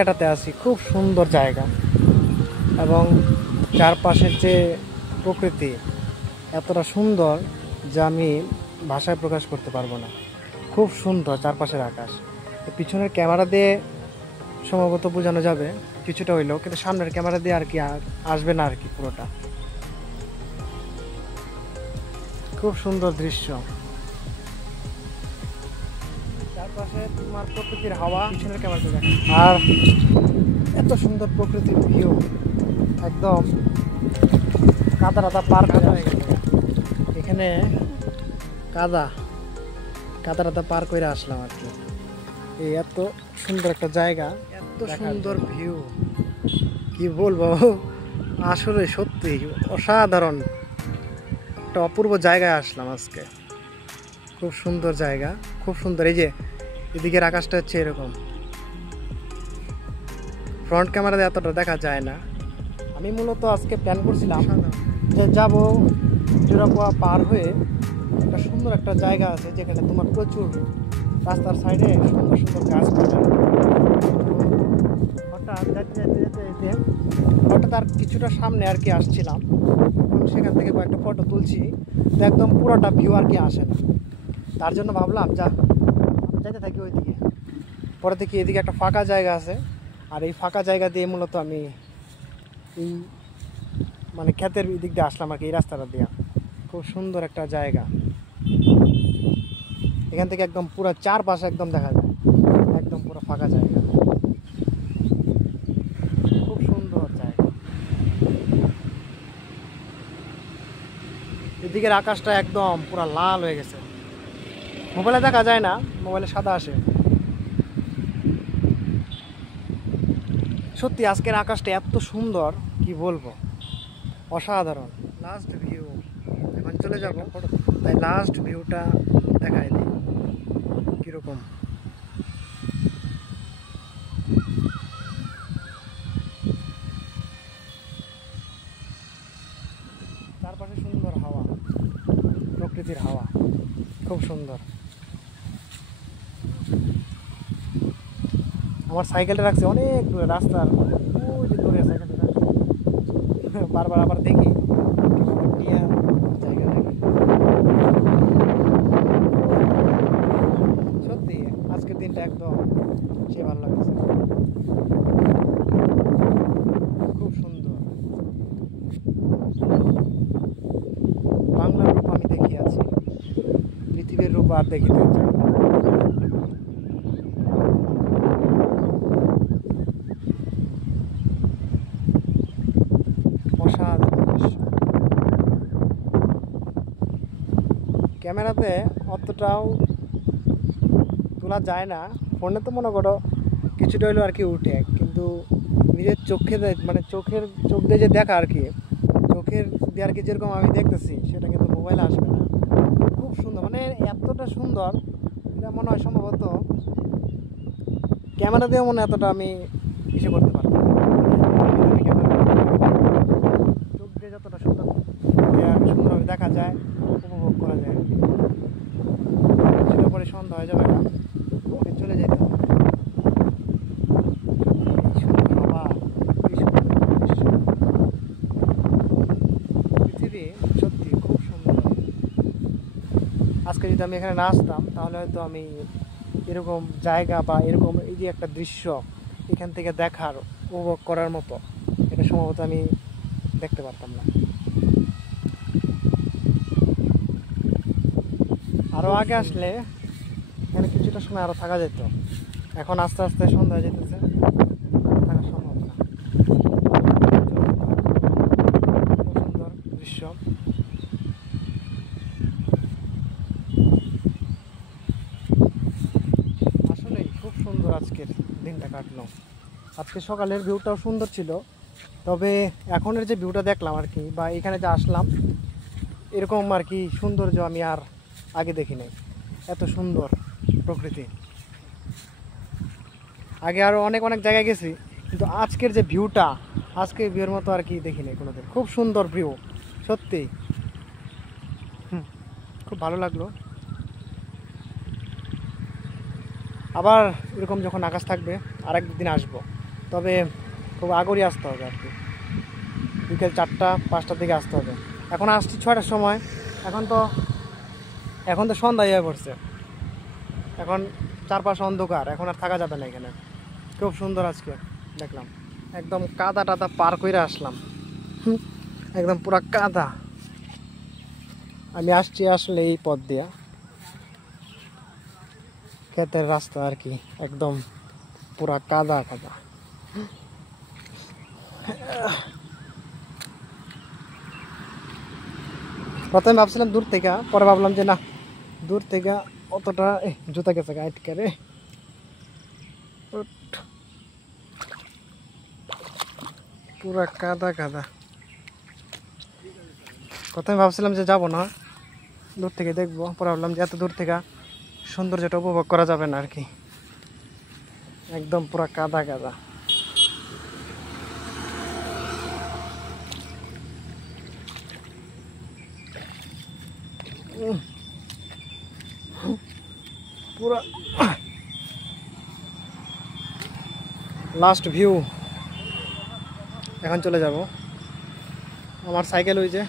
জায়গাটাতে আছি খুব সুন্দর জায়গা, এবং চারপাশের যে প্রকৃতি এতটা সুন্দর যা আমি ভাষায় প্রকাশ করতে পারবো না। খুব সুন্দর চারপাশের আকাশ। পিছনের ক্যামেরা দিয়ে সম্ভবত বোঝানো যাবে কিছুটা হইলেও, কিন্তু সামনের ক্যামেরা দিয়ে আর কি আসবে না আর কি। পুরোটা খুব সুন্দর দৃশ্য, চারপাশে তোমার প্রকৃতির হাওয়া পিছনের ক্যামেরা দিয়ে দেখা, আর এত সুন্দর প্রকৃতির ভিউ। একদম কাদা রাদা পার হয়ে গেছে এখানে, কাদা রাদা পার করে আসলাম আর কি। এই এত সুন্দর একটা জায়গা, এত সুন্দর ভিউ, কি বলবো, আসলে সত্যি অসাধারণ একটা অপূর্ব জায়গায় আসলাম আজকে। খুব সুন্দর জায়গা, খুব সুন্দর। এই যে এদিকের আকাশটা হচ্ছে এরকম, ফ্রন্ট ক্যামেরাতে এতটা দেখা যায় না। আমি মূলত আজকে প্ল্যান করছিলাম যে যাব জোড়াপোয়া পার হয়ে একটা সুন্দর একটা জায়গা আছে যেখানে তোমার প্রচুর রাস্তার সাইডে সুন্দর সুন্দর গাছ পাতা। হঠাৎ হঠাৎ আর কিছুটা সামনে আর কি আসছিলাম, সেখান থেকে কয়েকটা ফটো তুলছি, তো একদম পুরোটা ভিউ আর কি আসে না। তার জন্য ভাবলাম যেতে থাকি ওইদিকে। পরে দেখি এদিকে একটা ফাঁকা জায়গা আছে, আর এই ফাঁকা জায়গা দিয়ে মূলত আমি এই মানে ক্ষেতের দিক দিয়ে আসলাম আর কি, এই রাস্তাটা দিয়ে। খুব সুন্দর একটা জায়গা, এখান থেকে একদম পুরো চারপাশে একদম দেখা যায়, একদম পুরো ফাঁকা জায়গা, খুব সুন্দর জায়গা। এদিকের আকাশটা একদম পুরো লাল হয়ে গেছে, মোবাইলে দেখা যায় না, মোবাইলে সাদা আসে। সত্যি আজকের আকাশটা এত সুন্দর, কি বলবো, অসাধারণ। লাস্ট ভিউ, এখন চলে যাব, তাই লাস্ট ভিউটা দেখাই দিই কিরকম। চারপাশে সুন্দর হাওয়া, প্রকৃতির হাওয়া, খুব সুন্দর। আমার সাইকেলটা রাখছে অনেক দূরে, রাস্তার ওই যে দূরে সাইকেলটা বারবার আবার দেখি জায়গা দেখি। সত্যি আজকের দিনটা একদম সে ভালো লাগছে, খুব সুন্দর। বাংলার রূপ আমি দেখিয়াছি, পৃথিবীর রূপ আর দেখিতে চাই। ক্যামেরাতে অতটাও তোলা যায় না, ফোনে তো মনে করো কিছুটা হইলেও আর কি উঠে, কিন্তু নিজের চোখে মানে চোখ দিয়ে যে দেখা আর কি, চোখের দিয়ে আর কি যেরকম আমি দেখতেছি সেটা কিন্তু মোবাইলে আসবে না। খুব সুন্দর, মানে এতটা সুন্দর, এটা মনে হয় সম্ভবত ক্যামেরা দিয়েও মনে এতটা আমি ইসে করতে পারবো। চোখ দিয়ে যতটা সুন্দর সুন্দরভাবে দেখা যায়, উপভোগ করা যায়। কিছুটা পরে সন্ধ্যা হয়ে যাবে, ওকে চলে যেতে হবে। পৃথিবী সত্যি খুব সুন্দর। আজকে যদি আমি এখানে না আসতাম তাহলে হয়তো আমি এরকম জায়গা বা এরকম এই যে একটা দৃশ্য এখান থেকে দেখার, উপভোগ করার মতো, এটা সম্ভবত আমি দেখতে পারতাম না। আরও আগে আসলে এখানে কিছুটা সময় আরও থাকা যেত, এখন আস্তে আস্তে সন্ধ্যা হয়ে যেতেছে, থাকা সম্ভব না। খুব সুন্দর দৃশ্য। আসলেই খুব সুন্দর আজকের দিনটা কাটলো। আজকে সকালের ভিউটাও সুন্দর ছিল, তবে এখনের যে ভিউটা দেখলাম আর কি, বা এখানে যে আসলাম, এরকম আর কি সৌন্দর্য আমি আর আগে দেখি নাই। এত সুন্দর প্রকৃতি, আগে আরও অনেক অনেক জায়গায় গেছি, কিন্তু আজকের যে ভিউটা, আজকের ভিউর মতো আর কি দেখি নাই কোনোদিন। খুব সুন্দর ভিউ সত্যি, খুব ভালো লাগলো। আবার এরকম যখন আকাশ থাকবে আরেকদিন আসবো। তবে খুব আগরই আসতে হবে আর কি, বিকেল 4টা-5টার দিকে আসতে হবে। এখন আসছি 6টার সময়, এখন তো সন্ধ্যা হয়ে পড়ছে, এখন চারপাশে অন্ধকার, এখন আর থাকা যাবে না এখানে। খুব সুন্দর আজকে দেখলাম, একদম কাদা টাদা পার করে আসলাম, একদম পুরা কাদা। আমি আসছি আসলে এই পথ দিয়া, ক্ষেতের রাস্তা আর কি, একদম পুরা কাদা কাদা। প্রথমে ভাবছিলাম দূর থেকে, পরে ভাবলাম যে না, দূর থেকে অতটা জুতা গেছে আটকে রে। পুরা কাদা কাদা। প্রথমে ভাবছিলাম যে যাবো না, দূর থেকে দেখবো, পরে ভাবলাম যে এত দূর থেকে সৌন্দর্যটা উপভোগ করা যাবে না আর কি, একদম পুরা কাদা কাদা। পুরা লাস্ট ভিউ। এখন চলে যাব, আমার সাইকেল ওই যে